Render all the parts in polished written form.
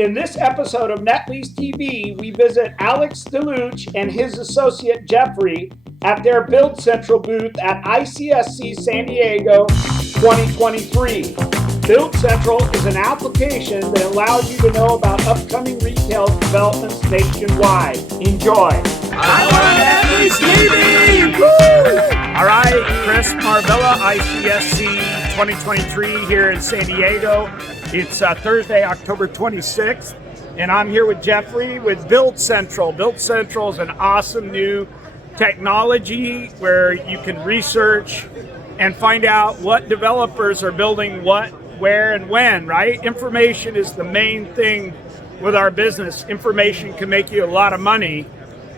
In this episode of Net Lease TV, we visit Alex Deloach and his associate Jeffrey at their Build Central booth at ICSC San Diego 2023. Build Central is an application that allows you to know about upcoming retail developments nationwide. Enjoy. I want Net Lease TV! Woo! All right, Chris Marabella, ICSC 2023 here in San Diego. It's Thursday, October 26th, and I'm here with Jeffrey with Build Central. Build Central is an awesome new technology where you can research and find out what developers are building what, where, and when, right? Information is the main thing with our business. Information can make you a lot of money.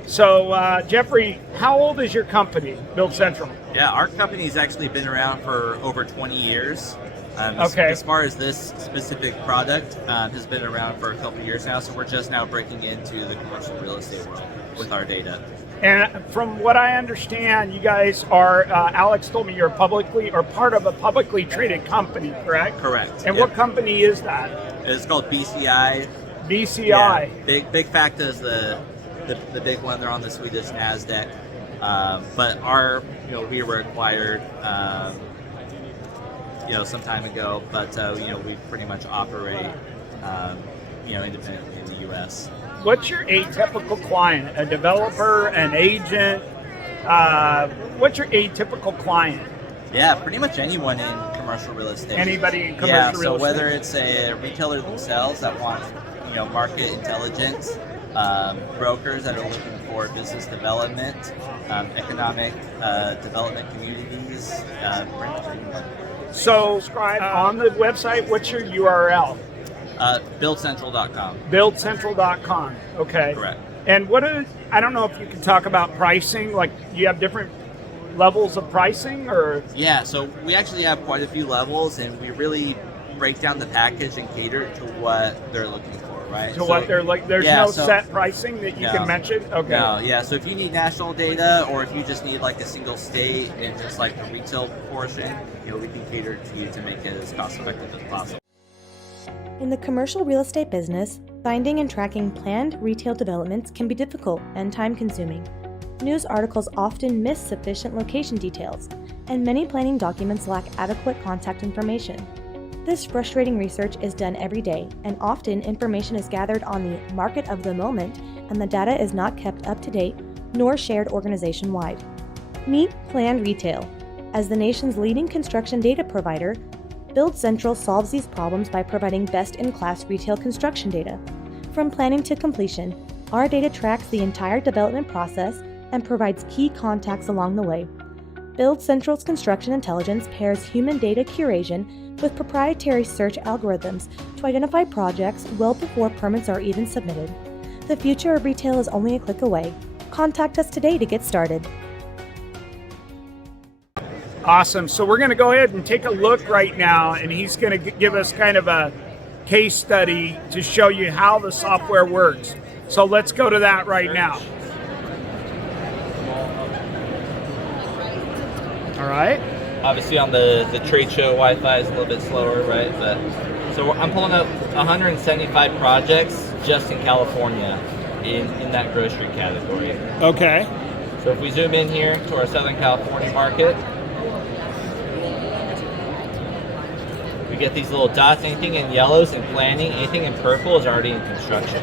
So, Jeffrey, how old is your company, Build Central? Yeah, our company's actually been around for over 20 years. Okay. As far as this specific product, has been around for a couple of years now, so we're just now breaking into the commercial real estate world with our data. And from what I understand, you guys are, Alex told me you're publicly or part of a publicly traded company, correct? Correct. And Yep. what company is that? It's called BCI. BCI. Yeah, big factor is the big one. They're on the Swedish NASDAQ. But we were acquired, some time ago. But we pretty much operate, independently in the U.S. What's your atypical client? A developer, an agent? What's your atypical client? Yeah, pretty much anyone in commercial real estate. Anybody in commercial real estate? So whether it's a retailer themselves that wants, market intelligence, brokers that are looking for business development, economic development communities, pretty much anyone. So, on the website, what's your URL? BuildCentral.com. BuildCentral.com. Okay. Correct. And I don't know if you can talk about pricing. Like, you have different levels of pricing, or? Yeah. So we actually have quite a few levels, and we really break down the package and cater to what they're looking for. Right. So what they're like, there's set pricing that you can mention? Okay. No, yeah. So if you need national data, or if you just need like a single state and just like the retail portion, we can cater to you to make it as cost effective as possible. In the commercial real estate business, finding and tracking planned retail developments can be difficult and time-consuming. News articles often miss sufficient location details, and many planning documents lack adequate contact information. This frustrating research is done every day, and often information is gathered on the market of the moment, and the data is not kept up to date nor shared organization-wide. Meet Planned Retail. As the nation's leading construction data provider, Build Central solves these problems by providing best-in-class retail construction data. From planning to completion, our data tracks the entire development process and provides key contacts along the way. Build Central's construction intelligence pairs human data curation with proprietary search algorithms to identify projects well before permits are even submitted. The future of retail is only a click away. Contact us today to get started. Awesome. So we're going to go ahead and take a look right now, and he's going to give us kind of a case study to show you how the software works. So let's go to that right now. All right. Obviously on the trade show, Wi-Fi is a little bit slower, right? But so I'm pulling up 175 projects just in California in that grocery category. Okay. So if we zoom in here to our Southern California market, we get these little dots. Anything in yellows and planning, anything in purple is already in construction.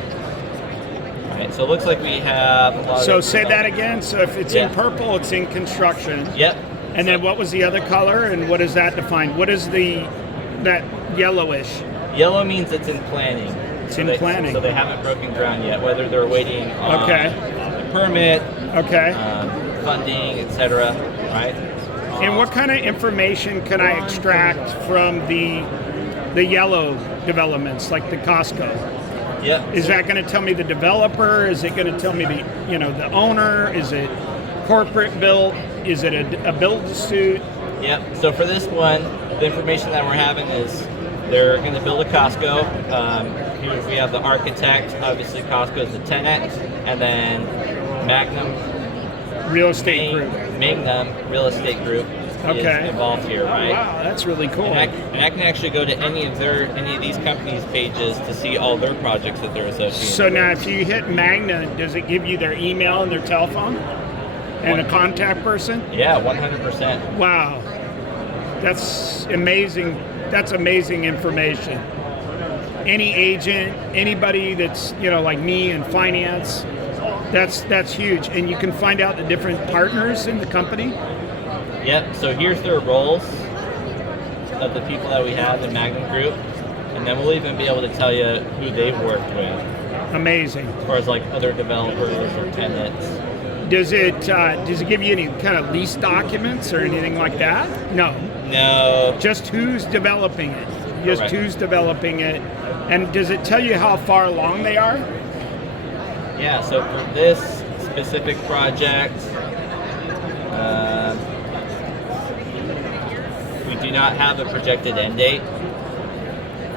All right, so it looks like we have a lot of... So say that again. So if it's in purple, it's in construction. Yep. And then what was the other color, and what does that define? What is that yellowish? Yellow means it's in planning. It's in planning. So they haven't broken ground yet, whether they're waiting on a permit, funding, etc. Right? And what kind of information can I extract from the yellow developments, like the Costco? Yep. Is that going to tell me the developer? Is it going to tell me the owner? Is it corporate built? Is it a build-to-suit? Yep. So for this one, the information that we're having is they're going to build a Costco. Here we have the architect. Obviously, Costco is the tenant, and then Magnum Real Estate Group. Magnum Real Estate Group Okay. is involved here, right? Wow, that's really cool. And I can actually go to any of these companies' pages to see all their projects that they're associated So with. now if you hit Magna, does it give you their email and their telephone and a contact person? Yeah, 100%. Wow, that's amazing. That's amazing information. Any agent, anybody that's, you know, like me in finance, that's huge. And you can find out the different partners in the company. Yep, so here's their roles of the people that we have in Magnum Group, and then we'll even be able to tell you who they've worked with, Amazing. as far as like other developers or tenants. Does it give you any kind of lease documents or anything like that? No. No. Just who's developing it. Just Correct. who's developing it. And does it tell you how far along they are? Yeah, so for this specific project, we do not have a projected end date.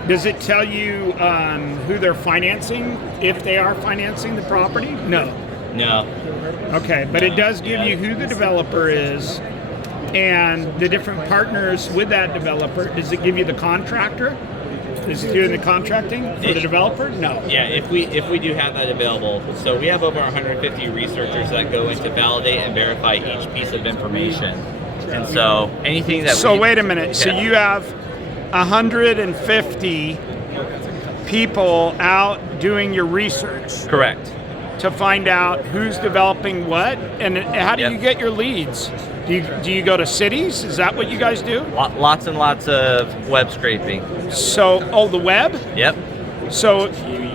Does it tell you who they're financing, if they are financing the property? No. No. Okay, but it does give you who the developer is and the different partners with that developer. Does it give you the contractor? Is it doing the contracting for the developer? No. Yeah, if we do have that available. So we have over 150 researchers that go in to validate and verify each piece of information. And so anything that So wait a minute. So you have 150 people out doing your research Correct. to find out who's developing what, and how do Yep. you get your leads? Do you go to cities? Is that what you guys do? Lots and lots of web scraping. So, the web. Yep. So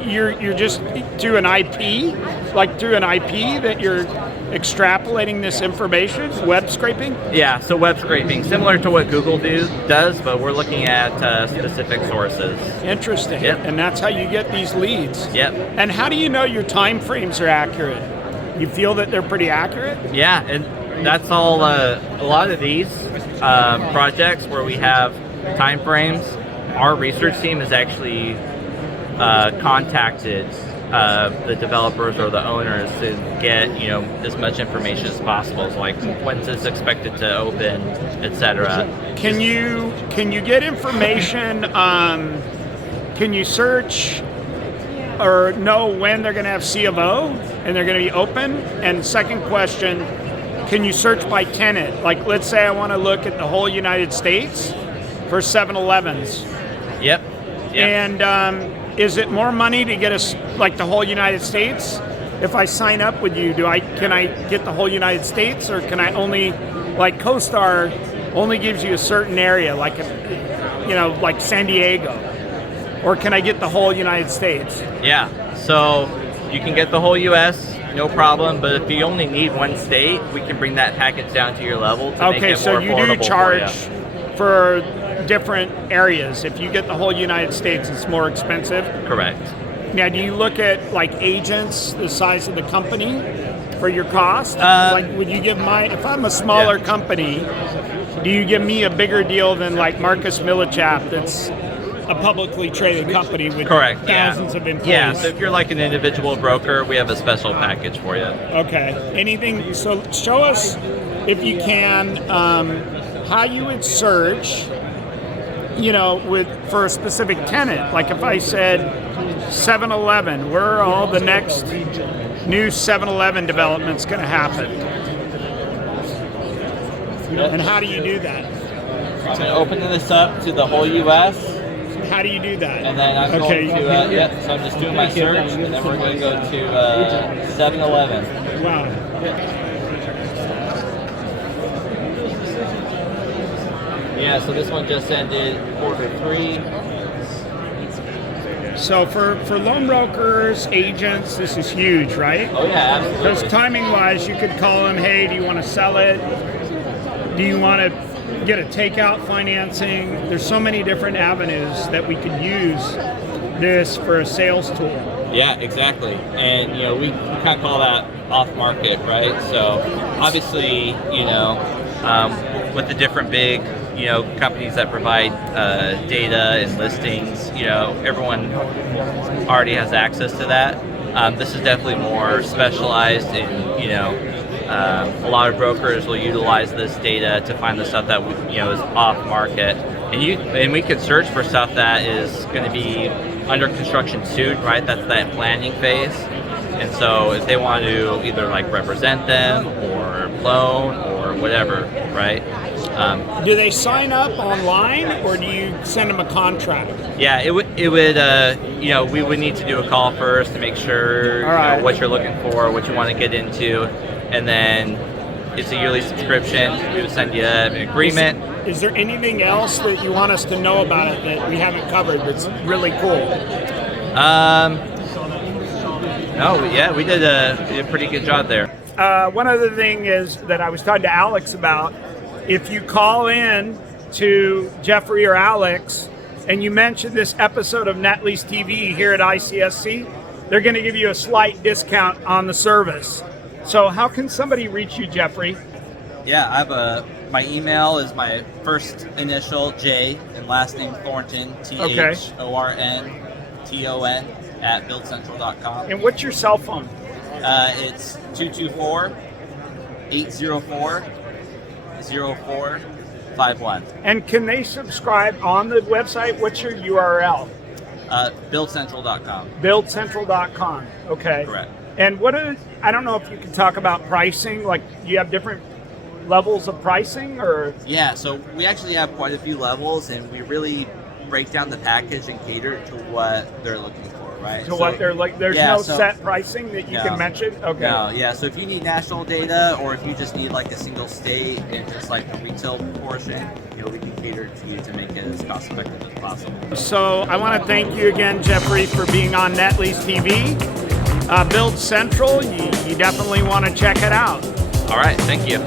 you're just through an IP, like through an IP that you're extrapolating this information, web scraping. Yeah, so web scraping, similar to what Google does, but we're looking at specific sources. Interesting. Yep. And that's how you get these leads. Yep. And how do you know your time frames are accurate? You feel that they're pretty accurate? Yeah, and that's all. A lot of these projects where we have time frames, our research team has actually contacted the developers or the owners to get as much information as possible. So like when's this expected to open, etc. Can you get information? Can you search or know when they're going to have C of O and they're going to be open? And second question, can you search by tenant? Like, let's say I want to look at the whole United States for 7-Elevens. Yep. And is it more money to get us like the whole United States? If I sign up with you, can I get the whole United States, or can I only, like CoStar only gives you a certain area, like like San Diego, or can I get the whole United States? Yeah. So you can get the whole U.S. no problem, but if you only need one state, we can bring that package down to your level to make it more so you affordable do charge for you. for different areas. If you get the whole United States, it's more expensive. Correct. Now, do you look at like agents, the size of the company for your cost? Like, would you give if I'm a smaller company, do you give me a bigger deal than like Marcus Millichap that's a publicly traded company with Correct. thousands of employees? Yeah, so if you're like an individual broker, we have a special package for you. Okay. Anything, so show us, if you can, how you would search, for a specific tenant. Like if I said 7-Eleven, where are all the next new 7-Eleven developments going to happen? And how do you do that? I'm going to open this up to the whole U.S. How do you do that? And then I'm going to, so I'm just doing my search, and then we're going to go to 7-Eleven. Wow. Yeah, so this one just ended Q3. So for loan brokers, agents, this is huge, right? Oh yeah, absolutely. Because timing-wise, you could call them, hey, do you want to sell it? Do you want to get a takeout financing? There's so many different avenues that we could use this for a sales tool. Yeah, exactly. And we kind of call that off market, right? So obviously, with the different big companies that provide data and listings, everyone already has access to that. This is definitely more specialized in A lot of brokers will utilize this data to find the stuff that is off market, and we could search for stuff that is going to be under construction soon, right? That's that planning phase. And so if they want to either like represent them or loan or whatever, right? Do they sign up online, or do you send them a contract? Yeah, it would. We would need to do a call first to make sure what you're looking for, what you want to get into, and then it's a yearly subscription. We would send you an agreement. Is there anything else that you want us to know about it that we haven't covered that's really cool? No, yeah, we did a pretty good job there. One other thing is that I was talking to Alex about. If you call in to Jeffrey or Alex and you mention this episode of Net Lease TV here at ICSC, they're going to give you a slight discount on the service. So how can somebody reach you, Jeffrey? Yeah, I have my email is my first initial J and last name Thornton, THORNTON @buildcentral.com. And what's your cell phone? It's 224-804-0451. And can they subscribe on the website? What's your URL? Buildcentral.com. Buildcentral.com. Okay. Correct. And I don't know if you can talk about pricing. Like, do you have different levels of pricing, or? Yeah, so we actually have quite a few levels, and we really break down the package and cater to what they're looking for, right? What they're like, there's set pricing that you can mention? Okay. No, yeah, so if you need national data, or if you just need like a single state and just like the retail portion, we can cater to you to make it as cost effective as possible. So I want to thank you again, Jeffrey, for being on Net Lease TV. Build Central, you definitely want to check it out. All right, thank you.